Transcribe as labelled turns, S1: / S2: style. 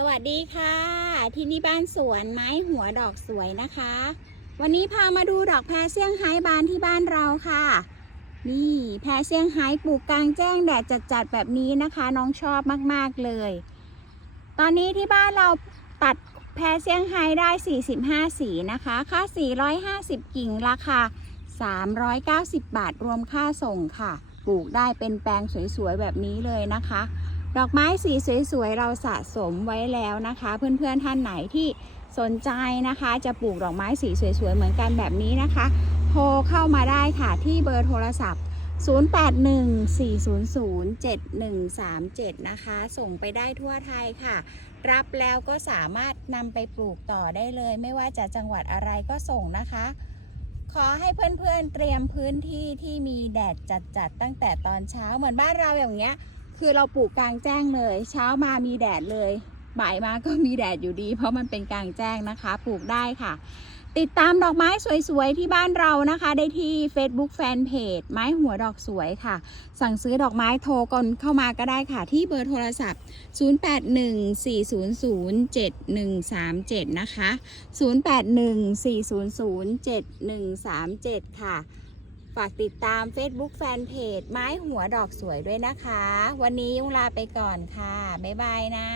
S1: สวัสดีค่ะ ที่นี่บ้านสวนไม้หัวดอกสวยนะคะ วันนี้พามาดูดอกแพรเซี่ยงไฮ้บานที่บ้านเราค่ะ นี่แพรเซี่ยงไฮ้ปลูกกลางแจ้งแดดจัดๆแบบนี้นะคะ น้องชอบมากๆเลย ตอนนี้ที่บ้านเราตัดแพรเซี่ยงไฮ้ได้ 45 สีนะคะ ค่า 450 กิ่งราคา 390 บาทรวมค่าส่งค่ะ ปลูกได้เป็นแปลงสวยๆแบบนี้เลยนะคะ ดอกไม้สีสวยๆ เราสะสมไว้แล้วนะคะ เพื่อนๆท่านไหนที่สนใจนะคะ จะปลูกดอกไม้สีสวยๆ เหมือนกันแบบนี้นะคะ โทรเข้ามาได้ค่ะที่เบอร์โทรศัพท์ 0814007137 นะคะ ส่งไปได้ทั่วไทยค่ะ รับแล้วก็สามารถนำไปปลูกต่อได้เลย ไม่ว่าจะจังหวัดอะไรก็ส่งนะคะ ขอให้เพื่อนๆเตรียมพื้นที่ที่มีแดดจัดๆตั้งแต่ตอนเช้าเหมือนบ้านเราอย่างเงี้ย คือเราปลูกกลางแจ้งเลย เช้ามามีแดดเลย บ่ายมาก็มีแดดอยู่ดี เพราะมันเป็นกลางแจ้งนะคะ ปลูกได้ค่ะ ติดตามดอกไม้สวยๆที่บ้านเรานะคะ ได้ที่ Facebook Fanpage ไม้หัวดอกสวยค่ะ สั่งซื้อดอกไม้โทรก่อนเข้ามาก็ได้ค่ะ ที่เบอร์โทรศัพท์ 0814007137 นะคะ 0814007137 ค่ะ ฝากติดตาม Facebook Fanpage ไม้หัวดอกสวยด้วยนะคะ วันนี้ยุงลาไปก่อนค่ะ บ๊ายบายนะ